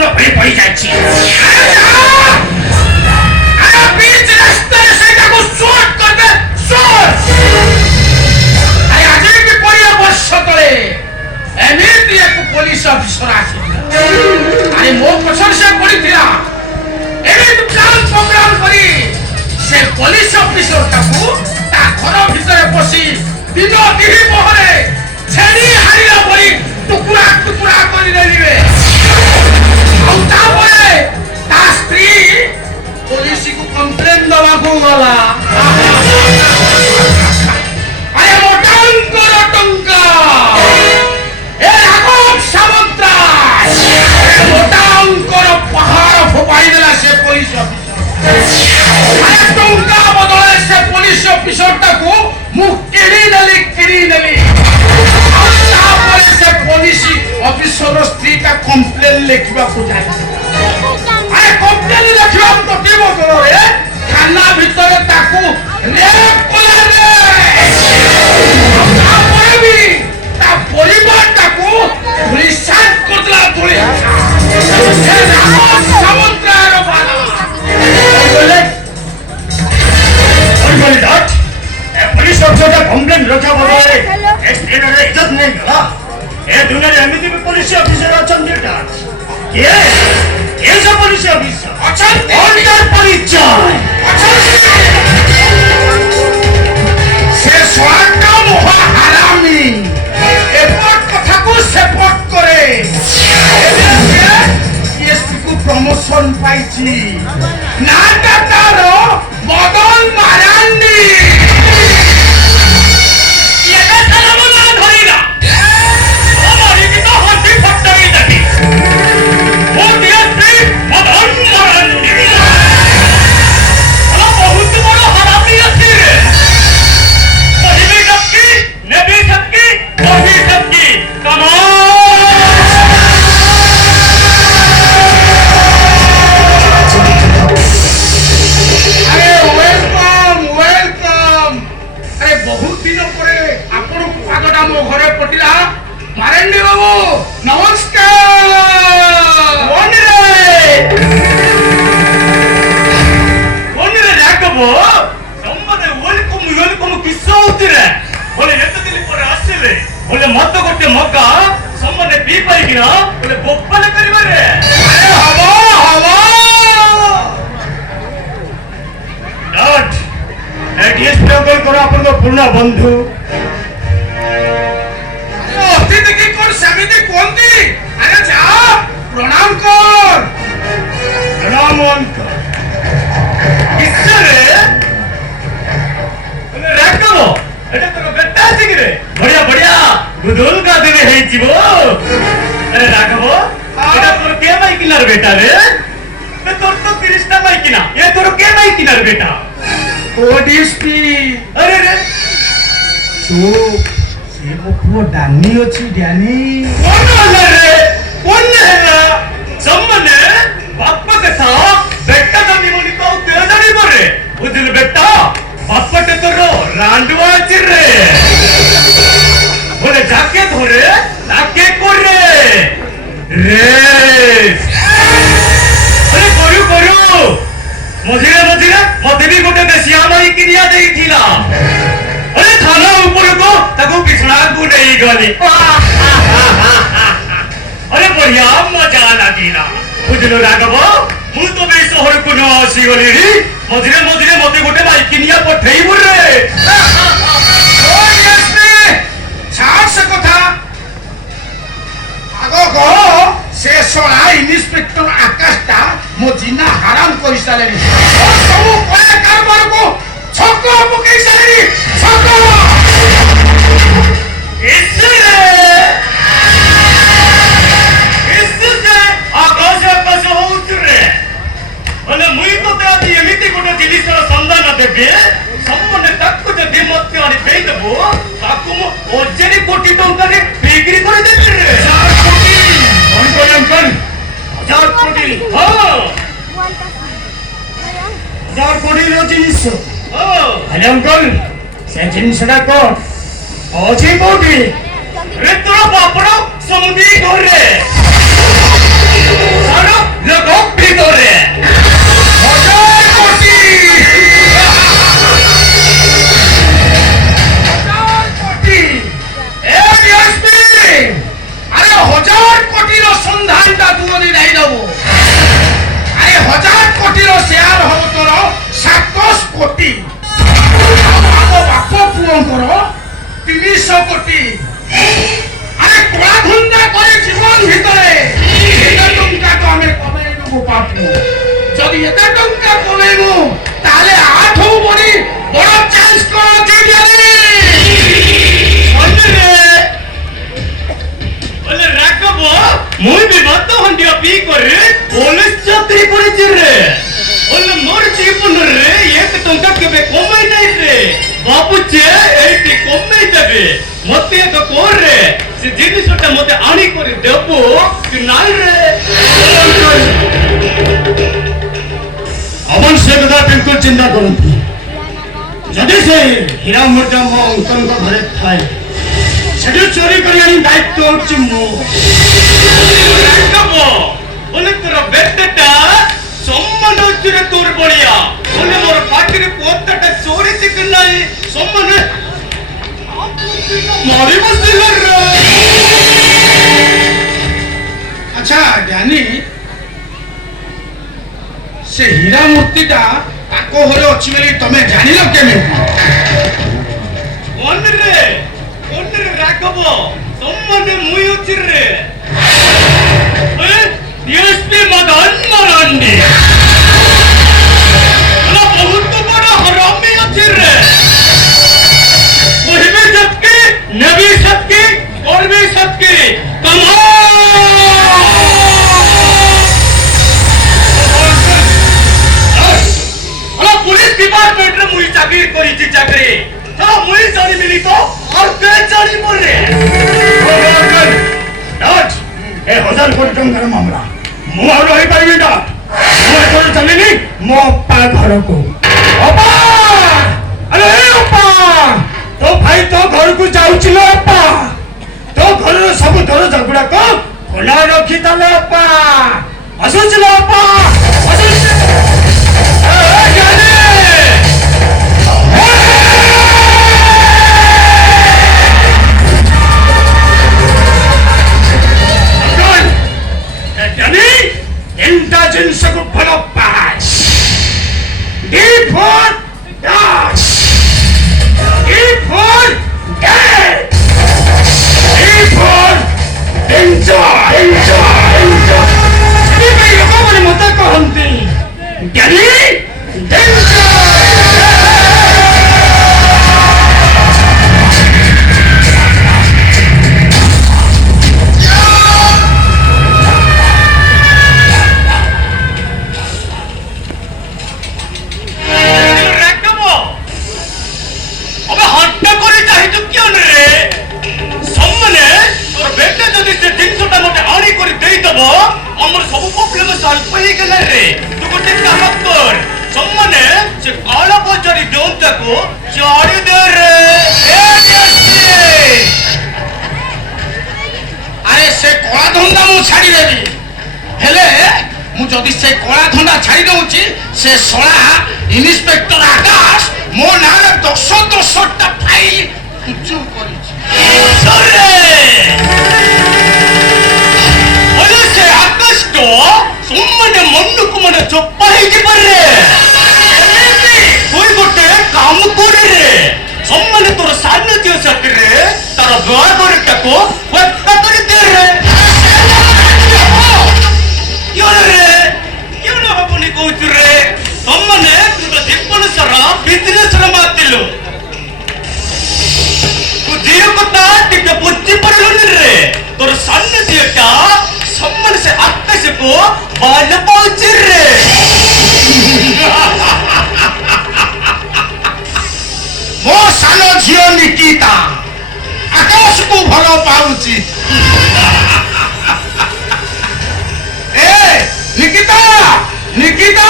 କୁକୁର ଭଳି ପଡ଼ି ଯାଇଛି। पुलिस ऑफिसर आसी मो पछर से पड़ीला एमित प्लान प्रोग्राम करी से पुलिस ऑफिसर ताकू ता घर भीतर बसी दिन दिही बहरे छेड़ी हारिला परी टुकुरा टुकुरा करी देलिवे औ ता परे ता स्त्री पुलिस को कंप्लेन दवा को गला आय मोटांकर टंका ए राघव सामंतरा ए मोटांकर पहाड़ फोपाई देला से पुलिस ऑफिसर आय टंका बदले से पुलिस ऑफिसर ताको मुख किरी देली और ता परे से पुलिस ऑफिसर स्त्री का कंप्लेन लिखवा को जाय आय कंप्लेन लिखवा प्रति बदल रे थाना भीतर ताको रेप कला रे ता परे भी ता परिवार ताको पुलिस साथ करला तोले ए राम समुद्र रो बाला बोले डॉट ए पुलिस ऑफिसर का कंप्लेन रखा बदले ए स्टेट रे इज्जत नहीं गला ए दुनिया रे एमिति भी पुलिस ऑफिसर अछन देटा ये सब पुलिस ऑफिसर अछन ऑर्डर परिचय से स्वाटा मोहा हरामी एपट कथा को सेपट करे एसपी को प्रमोशन पाइची नाटा तारो बदल मारांडी ये सलाम ना धरिला हमारी की तो हड्डी फटई देती वो डीएसपी बदल मारांडी अला बहुत बड़ा हरामी अछि रे कहिबे सबकी नेबी सबकी कभी सबकी मारेंडी बाबू नमस्कार कोनरे राघव संबंधे वेलकम किस्सा होतिरे बोले एत दिन पर आसिले बोले मत गोटे मौका संबंधे पी पाई किना बोले बोपल करिबे रे अरे हवा डॉट एटीएस प्रोग्राम करो अपन को पूर्ण बंधु देखी कोन समिति कोनती अरे जा प्रणाम कर किससे रे राघव एटा तो बेटा सिगरे बढ़िया गुदुल का देवे है जीवो अरे राघव एटा तोर के माई किनार बेटा रे ते तोर तो कृष्णा माई किना ये तोर के माई किनार बेटा ओ डीएसपी अरे रे तो ये वो डानी अछि डानी कौन है ना सम्मने बाप के साथ बेटा जमी मुनि को तेजनी बरे बुझल बेटा बाप के तोरो रांडवा चिरे बोले जाके धरे लाके करे रे अरे करू मझिरे मते भी गोटे बेसिया माई किनिया देई थिला अरे थाना ऊपर को तको पिछड़ा को नहीं गली अरे बढ़िया मजा लागिला बुझलो राघव मु तो बे शहर को न आसी गली री मझिरे मते गोटे बाइक किनिया पठेई बुरे ओ एसपी छाड़ से कथा आगो को से सोना इंस्पेक्टर आकाशटा मो जिना हराम करि साले सब कोए कारबार को छक्को मुके साले छक्को इससे आकाश होउछ रे মানে মুই তো আদি এমিতি কোন জিনিসর সন্ধান দেবে সম্বন্ধে তাকু যদি মত আনি দেই দেব তাকু মু অজেরি কোটি টঙ্কারে বিক্রি করে দেবে রে 4 কোটি অঙ্কন 1000 কোটি হ্যাঁ 1000 কোটি র জিনিস হ্যাঁ অঙ্কন সে জিনিসটা কোন অজি কোটি রে তোর বাপড় সমুদ্রি ঘরে লোক ভিতরে হাজার কোটি হাজার কোটি এ ডিএসপি আরে হাজার কোটির সন্ধানটা দুদিন এই দেব আরে হাজার কোটির শেয়ার হব তোর 700 কোটি ଆମ ବାପ ପୁଅଙ୍କର 300 କୋଟି ଆରେ କଳା ଧନ୍ଦା କରି ଜୀବନ ଭିତରେ ଏତେ ଟଙ୍କାକୁ ଆମେ କମେଇ ଦେବୁ ବାପୁ ଯଦି ଏତେ ଟଙ୍କା କମେଇବୁ ତାହେଲେ ଆଠୁ ବଢି ବଡ ଚାନ୍ସ କଣ ଅଛି বলে রাখব মুই বি বদ্ধ হন্ডিয়া পি করে পুলিশ চাকরি করেছি রে বলে মোর জীবন রে এক টঙ্কা কেবে কমাই নাই রে বাবুচে এইটি কমাই দেবে মতে এক কোর রে সে জিনিসটা মতে আনি করে দেব কি নাই রে अपन से कथा बिल्कुल चिंता करती जदि से हीरा मुर्जा मो अंकल को घरे थाए सेठी चोरी करी आनी दायित्व होची मो রাখব বলে তোর বেটেটা সম্মান হচ্ছে রে তোর বড়িয়া বলে মোর পাটির পোতটা চোরেছে কি নাই সম্মান মারি বসিল রে আচ্ছা জ্ঞানী সে হীরা মূর্তিটা তাক ঘরে ଅଛି ବୋଲି ତମେ ଜାଣିଲ କେମିତି ஒன்று ராகவோ সম্মানে মুই হচ্ছি রে ডিএসপি মদন মরান্ডি বহুত বড় হরামি আছে রে কহিবে সবকে নবী সবকে করবে সবকে কমা পুলিশ ডিপার্টমেন্টে মুই চাকরি করিছি চাকরি হ্যাঁ মুই জানি মিলি তো আর কে জানি বলে राज ए 1000 कोटी टंकार मामला मु आ रही पाइबी डा मु एथर चलिनी मो अपा घर को अपा अरे ए अपा तो भाई तो घर को जाउछि लो अपा तो घर रो सब दर झगड़ा को खोला रखी तले अपा असुच लो अपा असुच ए जाने इंटा जिनसे को भलो पास D for dog D for dead D for enjoy enjoy enjoy ये भाई लोगों ने मत कहंती डैडी एंजॉय আমার সব প্রবলেম সলভ হয়ে গেল রে তুই গোটে কাম কর সম্মানে সে কালা বজারি দেউতাকু ছাড়ি দে রে আরে সে কলা ধন্দা মু ছাড়ি দেবি হেলে মু যদি সে কলা ধন্দা ছাড়ি দউছি সে সলা ইন্সপেক্টর আকাশ মো নারে 10টা ফাইল উঁচু করিছি সরে ওলে সে আকাশ তো সম্মানে মন্নুকু মানে চপ্পা হইতে পারে তুই গোটে কাম করে রে সম্মানে তোর সামনে দিও সাথে তার দয়া করে তাকো ওটা করে দে রে কেন হবনি কইছু রে সম্মানে তুই জীবন সারা বিজনেস রে মাতিলু তু জিও কথা টিকে বুঝি পারলনি রে তোর সামনে দিয়েটা সম্মান সে আকাশে কো বাল পৌঁছে রে ମୋ ସାନ ଝିଅ ନିକିତା ଆକାଶକୁ ଭଲ ପାଉଛି ଏ ନିକିତା ନିକିତା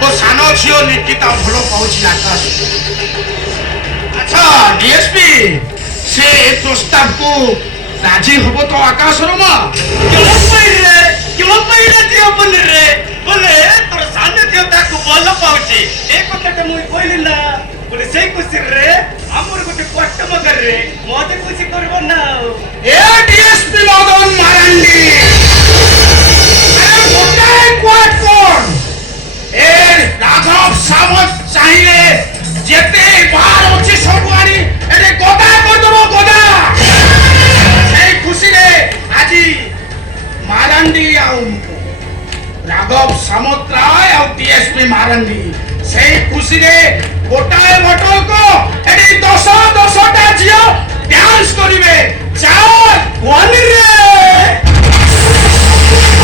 ମୋ ସାନ ଝିଅ ନିକିତା ଭଲ ପାଉଛି ଆକାଶ ଆଚ୍ଛା ଡିଏସପି ସେ ଏ ପ୍ରସ୍ତାବକୁ ରାଜି ହବ ତ ଆକାଶର ମା? क्यों ପାଇଁ ରାଜି ହବନି ରେ? ବୋଲେ ତୋର ସାନ ଝିଅ ତାକୁ ଭଲ ପାଉଛି ଏ କଥାଟା ମୁଁ କହିଲି ନା ବୋଲେ ସେଇ ଖୁସିରେ ଆମର ଗୋଟେ କ୍ୱାଟ ମଗରରେ ମତେ ଖୁସି କରିବ ନା ଆଉ। ଏ ডিএসপি মদন মারান্ডি আরে গোটায় কোয়াট কোন এ রাঘব সামন্ত চাইলে যেতে বার আছে সবু আনি এতে গদা করদব গদা সেই খুশিরে আজি মারান্ডি আউ রাঘব সামন্তরায় আউ ডিএসপি মারান্ডি সেই খুশিরে গোটায় মটলক এটি 10টা ঝিও ডান্স করিবে চাও ওয়ানি রে